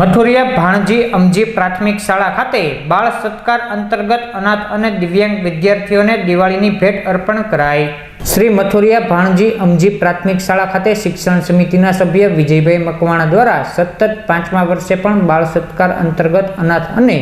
મથુરિયા, ભાણજી, અમજી પ્રાથમિક શાળા ખાતે બાળ સત્કાર અંતર્ગત અનાથ અને દિવ્યાંગ વિદ્યાર્થીઓને દિવાળીની ભેટ અર્પણ કરાઈ. શ્રી મથુરિયા, ભાણજી, અમજી પ્રાથમિક શાળા ખાતે શિક્ષણ સમિતિના સભ્ય વિજયભાઈ મકવાણા દ્વારા સતત પાંચમા વર્ષે પણ બાળ સત્કાર અંતર્ગત અનાથ અને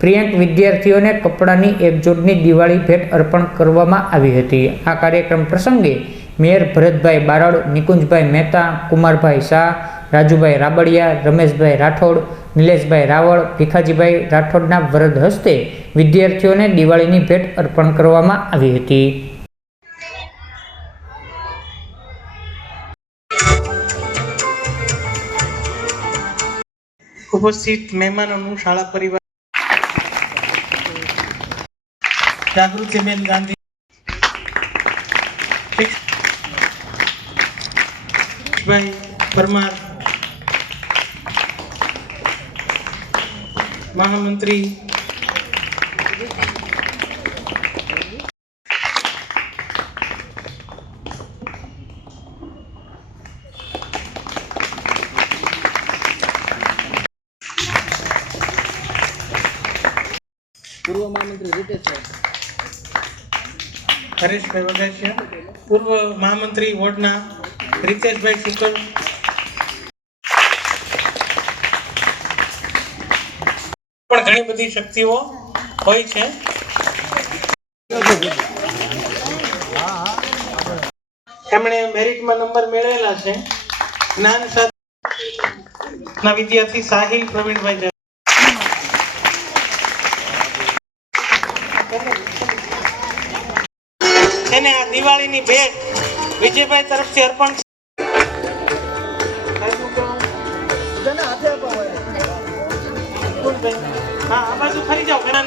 પ્રિયંક વિદ્યાર્થીઓને કપડાની એકજોડની દિવાળી ભેટ અર્પણ કરવામાં આવી હતી. આ કાર્યક્રમ પ્રસંગે મેયર ભરતભાઈ બારડ, નિકુંજભાઈ મહેતા, કુમારભાઈ શાહ રાજુભાઈ રાબડિયા, રમેશભાઈ રાઠોડ, નિલેશભાઈ રાવળ, ભીખાજીભાઈ રાઠોડના વરદ હસ્તે વિદ્યાર્થીઓને દિવાળીની ભેટ અર્પણ કરવામાં આવી હતી. ઉપસ્થિત મહેમાનોનું શાળા પરિવાર જાગૃતિબેન ગાંધી. ભાઈ પરમાર મહામંત્રી હરેશભાઈ વઘાસિયા પૂર્વ મહામંત્રી વોર્ડના રીતેશભાઈ શુકલ. પણ ઘણી બધી શક્તિઓ હોય છે. એમણે મેરિટમાં નંબર મેળવેલા છે. જ્ઞાન સાથે ના વિદ્યાર્થી સાહિલ પ્રવીણભાઈ એને આ દિવાળીની ભેટ વિજયભાઈ તરફથી અર્પણ હા આ બાજુ ફરી જાઓ ઘણા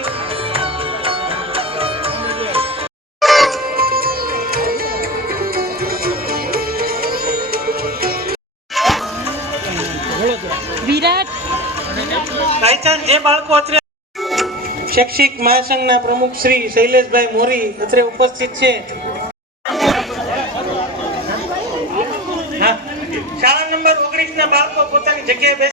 વિરાટ. બાયચાન્સ જે બાળકો અત્રે શૈક્ષિક મહાસંઘના પ્રમુખ શ્રી શૈલેષભાઈ મોરી અત્રે ઉપસ્થિત છે. શાળા નંબર ઓગણીસ ના બાળકો પોતાની જગ્યાએ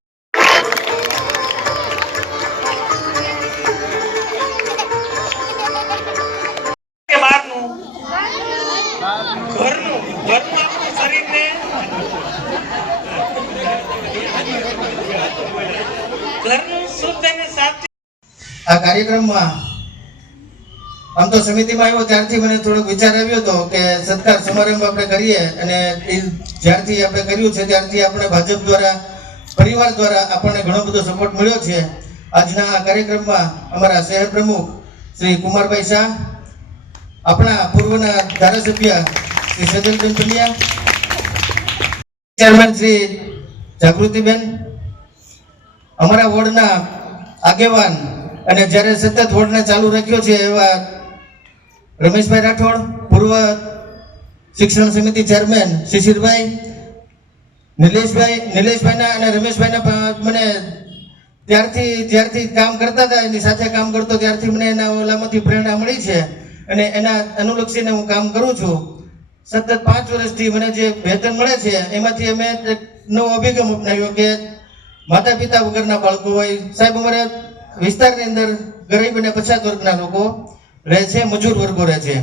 આ કાર્યક્રમમાં આમ તો સમિતિમાં આવ્યો ત્યારથી મને થોડોક વિચાર આવ્યો હતો કે સત્કાર સમારંભ આપણે કરીએ અને જ્યારથી આપણે કર્યું છે ત્યારથી આપણે ભાજપ દ્વારા, પરિવાર દ્વારા આપણને ઘણો બધો સપોર્ટ મળ્યો છે. આજના આ કાર્યક્રમમાં અમારા શહેર પ્રમુખ શ્રી કુમારભાઈ શાહ, આપણા પૂર્વના ધારાસભ્ય શ્રી સજનબેન પંડ્યા ચેરમેન શ્રી જાગૃતિબેન અમારા વોર્ડના આગેવાન અને જ્યારે સતત વોર્ડને ચાલુ રાખ્યો છે એવા રમેશભાઈ રાઠોડ, પૂર્વ શિક્ષણ સમિતિ ચેરમેન શિશિરભાઈ, નિલેશભાઈ, નિલેશભાઈના અને રમેશભાઈના મને ત્યારથી, જ્યારથી કામ કરતા હતા, એની સાથે કામ કરતો ત્યારથી મને એના ઓલામાંથી પ્રેરણા મળી છે અને એના અનુલક્ષીને હું કામ કરું છું. સતત પાંચ વર્ષથી મને જે વેતન મળે છે, એમાંથી અમે એક નવો અભિગમ અપનાવ્યો કે માતા પિતા વગરના બાળકો હોય. સાહેબ, અમારે વિસ્તારની અંદર ગરીબ અને પછાત વર્ગના લોકો રહે છે, મજૂર વર્ગો રહે છે.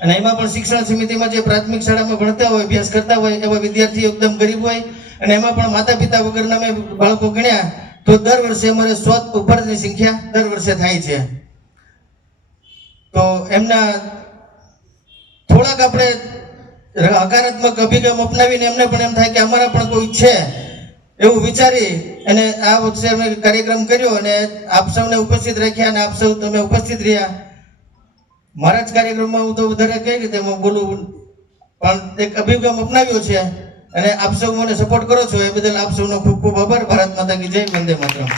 અને એમાં પણ શિક્ષણ સમિતિમાં જે પ્રાથમિક શાળામાં ભણતા હોય, અભ્યાસ કરતા હોય, એવા વિદ્યાર્થીઓ એકદમ ગરીબ હોય. અને એમાં પણ માતા પિતા વગરના મેં બાળકો ગણ્યા, તો દર વર્ષે અમારે સો ઉપરની સંખ્યા દર વર્ષે થાય છે. તો એમના થોડાક આપણે હકારાત્મક અભિગમ અપનાવીને એમને પણ એમ થાય કે અમારા પણ કોઈ છે. એવું વિચારી અને આ વખતે અમે કાર્યક્રમ કર્યો અને આપ સૌને ઉપસ્થિત રાખ્યા અને આપ સૌ તમે ઉપસ્થિત રહ્યા. મારા જ કાર્યક્રમમાં હું તો વધારે કઈ રીતે હું બોલું, પણ એક અભિગમ અપનાવ્યો છે અને આપ સૌ મને સપોર્ટ કરો છો એ બદલ આપ સૌનો ખૂબ ખૂબ આભાર. ભારત માતા કી જય, વંદે માતરમ.